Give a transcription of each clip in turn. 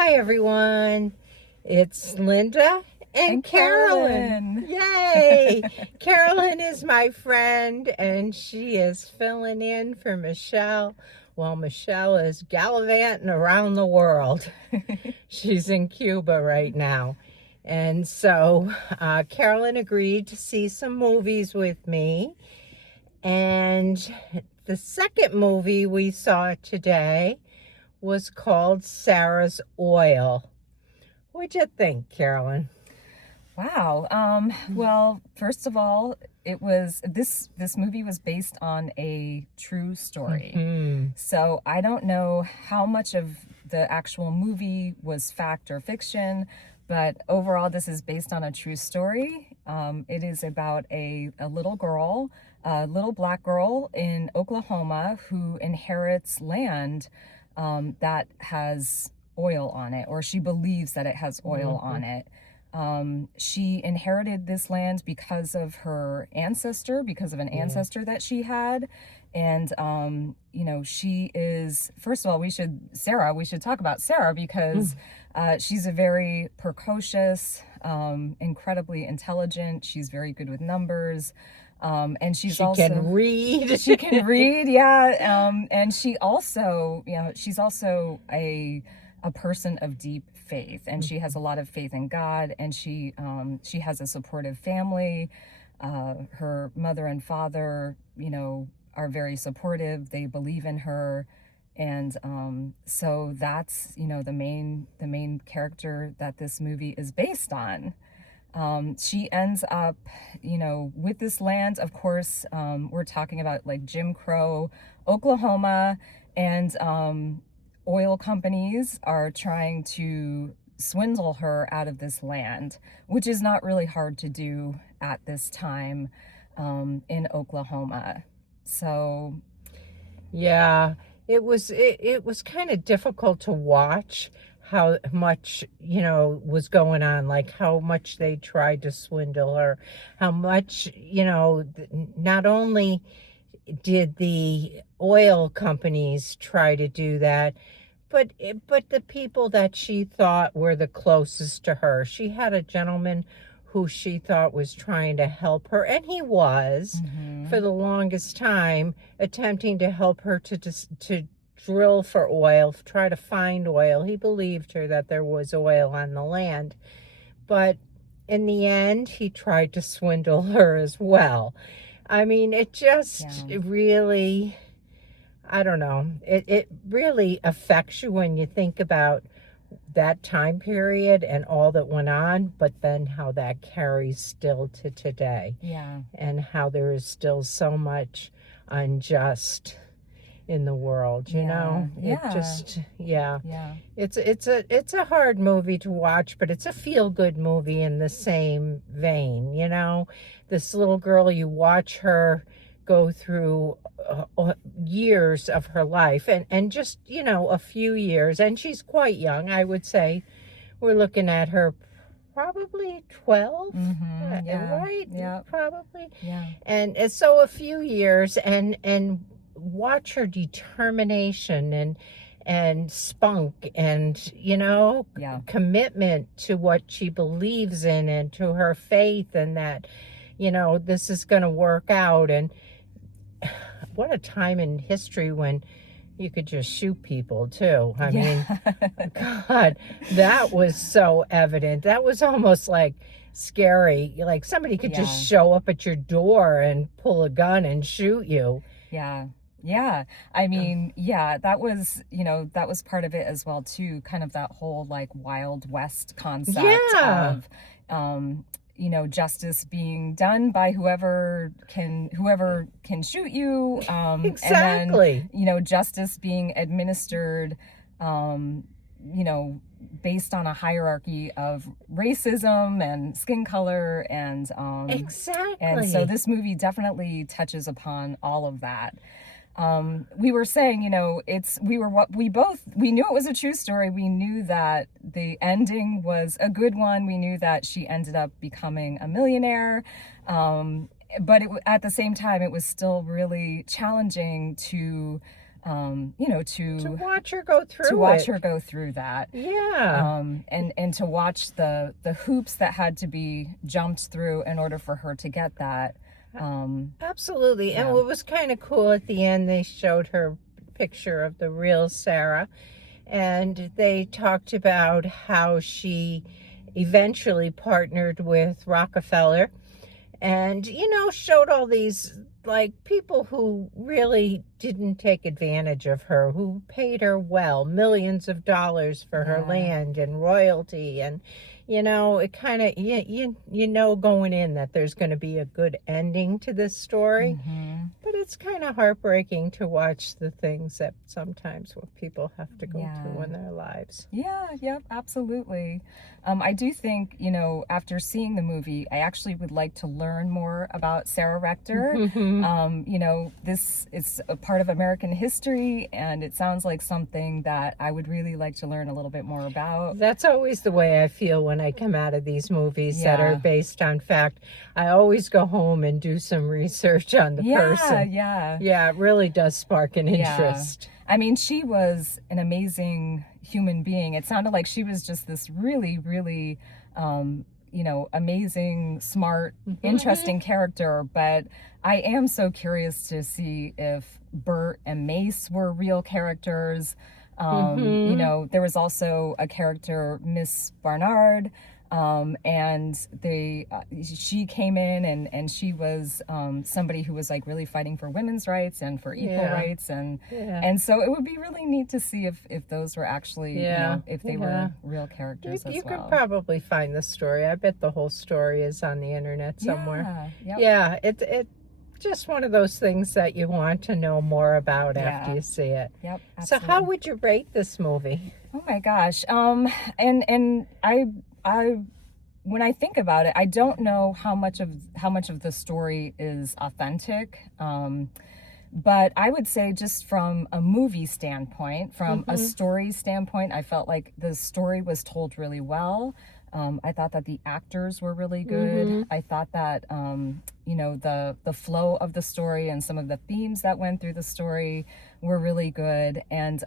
Hi, everyone. It's Linda and Carolyn. Yay! Carolyn is my friend, and she is filling in for Michelle while Michelle is gallivanting around the world. She's in Cuba right now. And so Carolyn agreed to see some movies with me. And the second movie we saw today was called Sarah's Oil. What'd you think, Carolyn? Wow. Well, first of all, it was this movie was based on a true story. Mm-hmm. So I don't know how much of the actual movie was fact or fiction, but overall, this is based on a true story. It is about a little girl, a little black girl in Oklahoma who inherits land that has oil on it, or she believes that it has oil on it. She inherited this land because of her ancestor, because of an ancestor that she had. And, she is, first of all, we should talk about Sarah because she's a very precocious, incredibly intelligent. She's very good with numbers. And she can read. She can read, yeah. And she's also a person of deep faith, and she has a lot of faith in God, and she has a supportive family. Her mother and father, are very supportive. They believe in her. And so that's, the main character that this movie is based on. She ends up, with this land. Of course, we're talking about like Jim Crow, Oklahoma, and oil companies are trying to swindle her out of this land, which is not really hard to do at this time in Oklahoma. So, Yeah, it was kind of difficult to watch how much, was going on, like how much they tried to swindle her, how much, not only did the oil companies try to do that, but the people that she thought were the closest to her. She had a gentleman who she thought was trying to help her, and he was for the longest time attempting to help her to drill for oil, try to find oil. He believed her that there was oil on the land, but in the end, he tried to swindle her as well. I mean, it just really, I don't know. It really affects you when you think about that time period and all that went on, but then how that carries still to today. Yeah. And how there is still so much unjust in the world, you know? Yeah. It just, Yeah. It's a hard movie to watch, but it's a feel-good movie in the same vein, This little girl, you watch her go through years of her life and just, a few years, and she's quite young. I would say we're looking at her probably 12, right? Yeah. Probably. Yeah. And so a few years and watch her determination and spunk and commitment to what she believes in and to her faith, and that this is going to work out. And what a time in history when you could just shoot people too. I mean, God, that was so evident. That was almost like scary. Like somebody could just show up at your door and pull a gun and shoot you. Yeah. I mean, that was part of it as well too. Kind of that whole like Wild West concept of, justice being done by whoever can shoot you. Exactly. And then, justice being administered, based on a hierarchy of racism and skin color and exactly. And so this movie definitely touches upon all of that. We were saying, we knew it was a true story. We knew that the ending was a good one. We knew that she ended up becoming a millionaire. But at the same time, it was still really challenging to you know, To watch her go through to watch it. her go through that. Yeah. And to watch the hoops that had to be jumped through in order for her to get that. Absolutely. And Yeah. what was kind of cool at the end, they showed her picture of the real Sarah. And they talked about how she eventually partnered with Rockefeller and, you know, showed all these like people who really didn't take advantage of her, who paid her well, millions of dollars for her Yeah. land and royalty. And, you know, it kind of, you know, going in that there's going to be a good ending to this story. But it's kind of heartbreaking to watch the things that sometimes what people have to go Yeah. through in their lives. Yeah, yep, absolutely. I do think, you know, after seeing the movie, I actually would like to learn more about Sarah Rector. You know, this is a part of American history, and it sounds like something that I would really like to learn a little bit more about. That's always the way I feel when I come out of these movies that are Yeah. based on fact. I always go home and do some research on the person. Yeah. Yeah, it really does spark an Yeah. interest. I mean, she was an amazing human being. It sounded like she was just this really, really, you know, amazing, smart, interesting character. But I am so curious to see if Bert and Mace were real characters. You know, there was also a character, Miss Barnard, and she came in and she was somebody who was like really fighting for women's rights and for equal Yeah. rights, and Yeah. so it would be really neat to see if those were actually, you Yeah. know, if they were real characters You as well. could probably find the story. I bet the whole story is on the internet somewhere. Yeah, yep. Yeah, it's just one of those things that you want to know more about after Yeah. you see it. Yep, So absolutely. how would you rate this movie? Oh my gosh. And I when I think about it, I don't know how much of the story is authentic. But I would say just from a movie standpoint, from a story standpoint, I felt like the story was told really well. I thought that the actors were really good. I thought that, you know, the flow of the story and some of the themes that went through the story were really good. And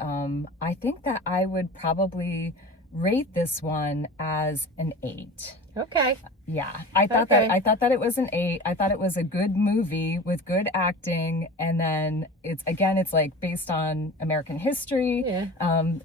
I think that I would probably rate this one as an 8. Okay. Yeah, I thought that it was an 8. I thought it was a good movie with good acting, and then it's like based on American history. Yeah. And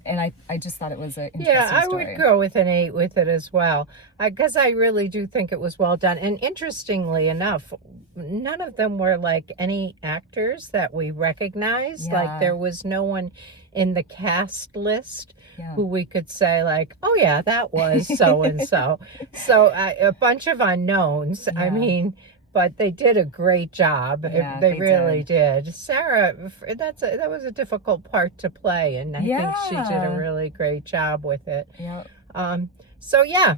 I just thought it was an interesting Yeah, I story. would go with an 8 with it as well. Because I really do think it was well done. And interestingly enough, none of them were like any actors that we recognized. Yeah. Like there was no one in the cast list Yeah. who we could say like, oh yeah, that was so and so. So a bunch of unknowns. I Yeah. mean, but they did a great job. Yeah, they they really did. Sarah, that was a difficult part to play, and I think she did Yeah. a really great job with it. Yeah. So yeah,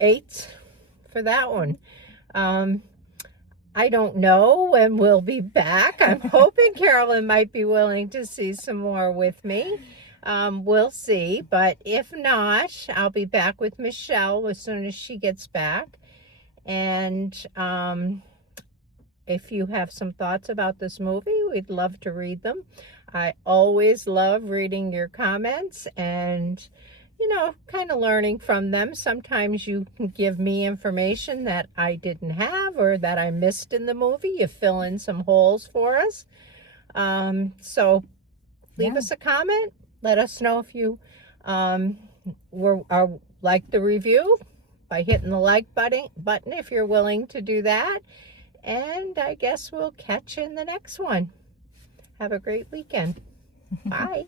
8 for that one. I don't know when we'll be back. I'm hoping Carolyn might be willing to see some more with me. We'll see, but if not, I'll be back with Michelle as soon as she gets back. And if you have some thoughts about this movie, we'd love to read them. I always love reading your comments and, you know, kind of learning from them. Sometimes you can give me information that I didn't have or that I missed in the movie. You fill in some holes for us. So leave us a comment. Let us know if you like the review by hitting the like button if you're willing to do that. And I guess we'll catch you in the next one. Have a great weekend. Bye.